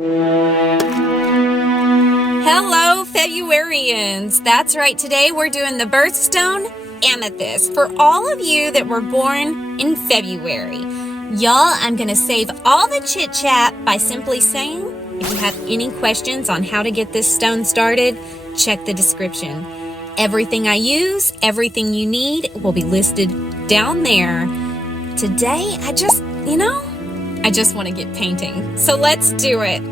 Hello, Februarians! That's right, today we're doing the Birthstone Amethyst for all of you that were born in February. Y'all, I'm going to save all the chit-chat by simply saying, if you have any questions on how to get this stone started, check the description. Everything I use, everything you need will be listed down there. Today, I just want to get painting. So let's do it.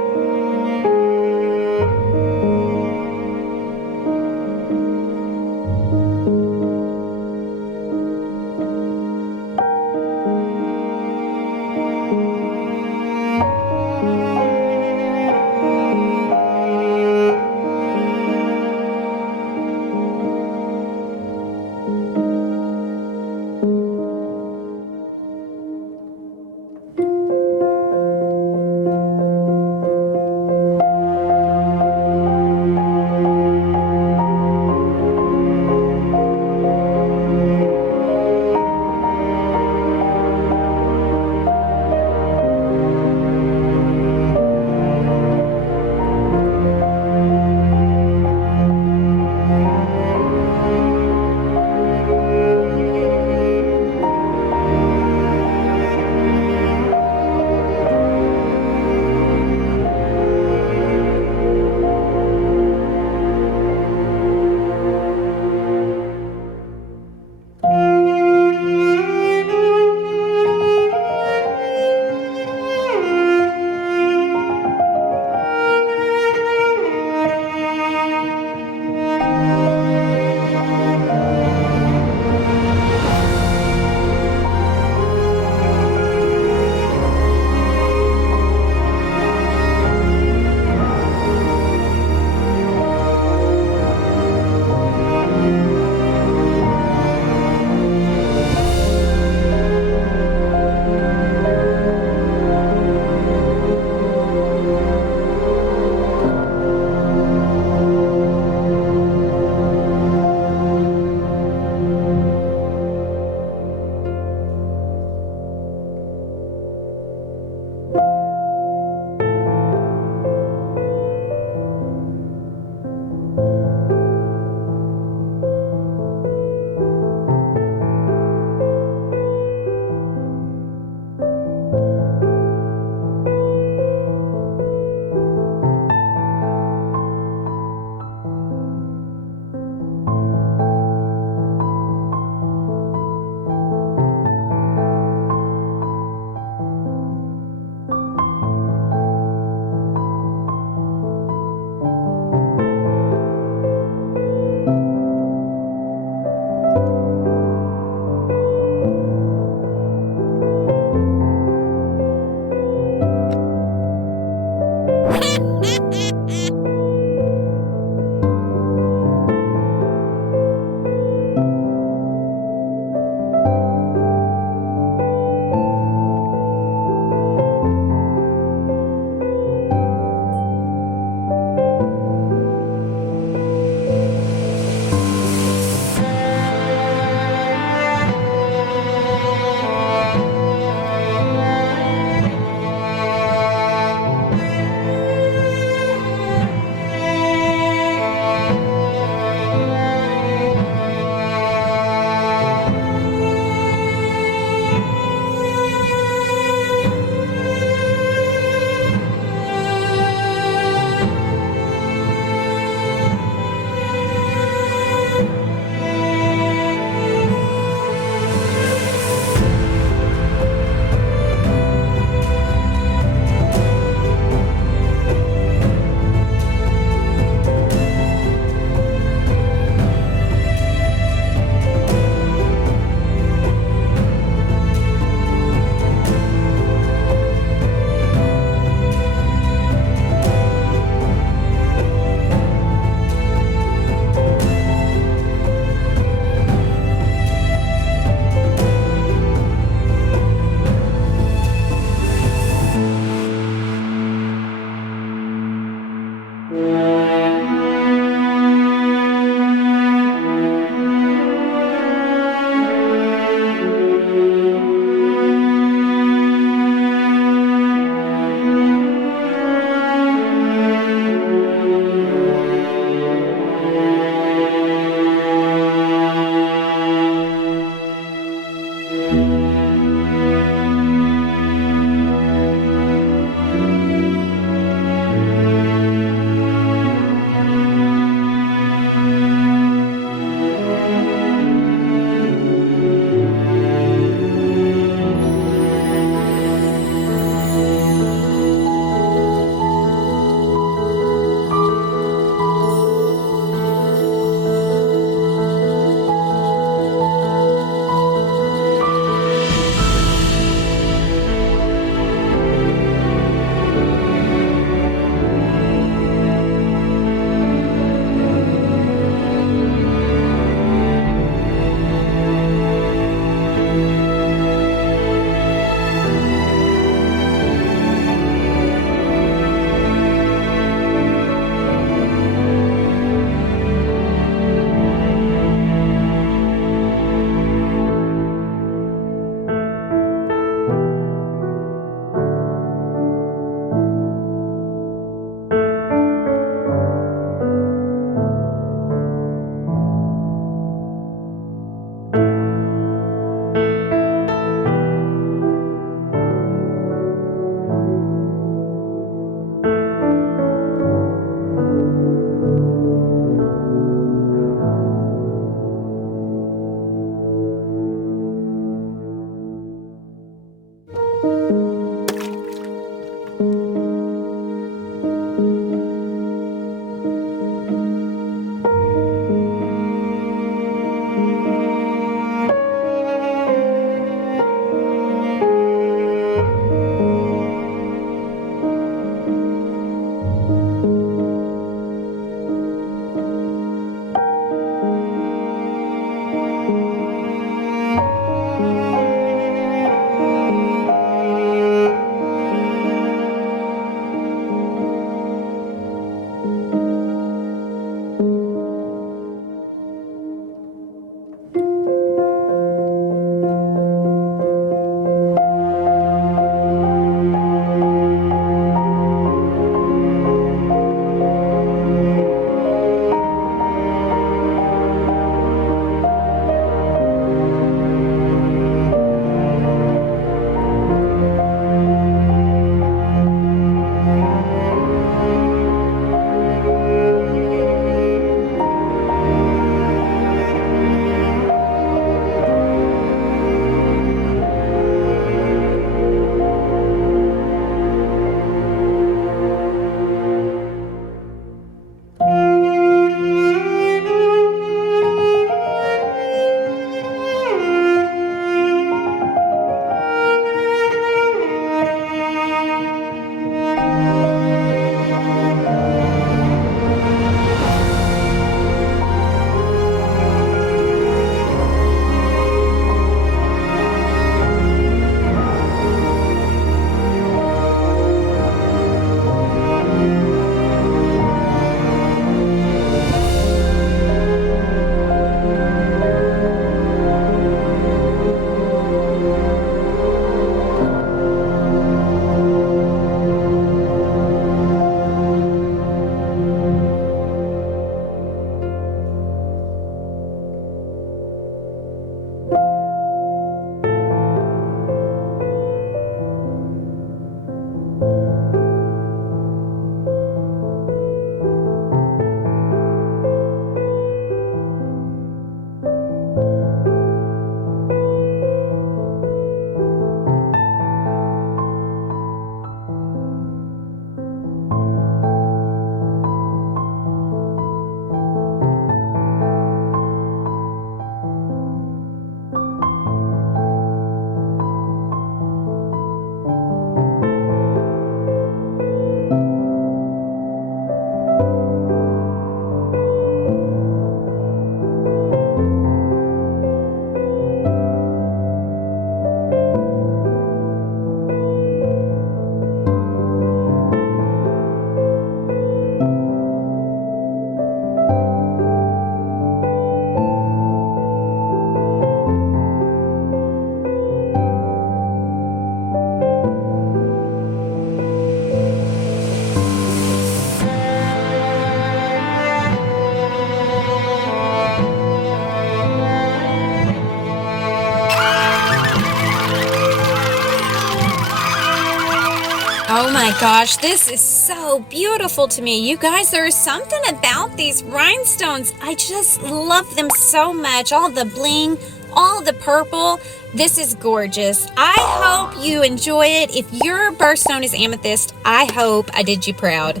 Oh my gosh, this is so beautiful to me. You guys, there is something about these rhinestones. I just love them so much. All the bling, all the purple. This is gorgeous. I hope you enjoy it. If your birthstone is amethyst, I hope I did you proud.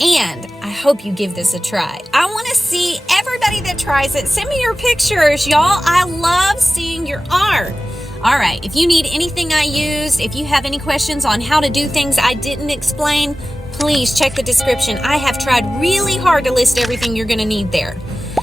And I hope you give this a try. I want to see everybody that tries it. Send me your pictures, y'all. I love seeing your art. All right, if you need anything I used, if you have any questions on how to do things I didn't explain, please check the description. I have tried really hard to list everything you're gonna need there.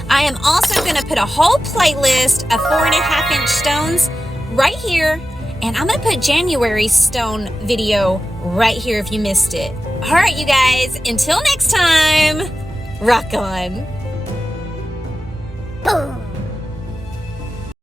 I am also gonna put a whole playlist of 4.5-inch stones right here, and I'm gonna put January's stone video right here if you missed it. All right, you guys, until next time, rock on.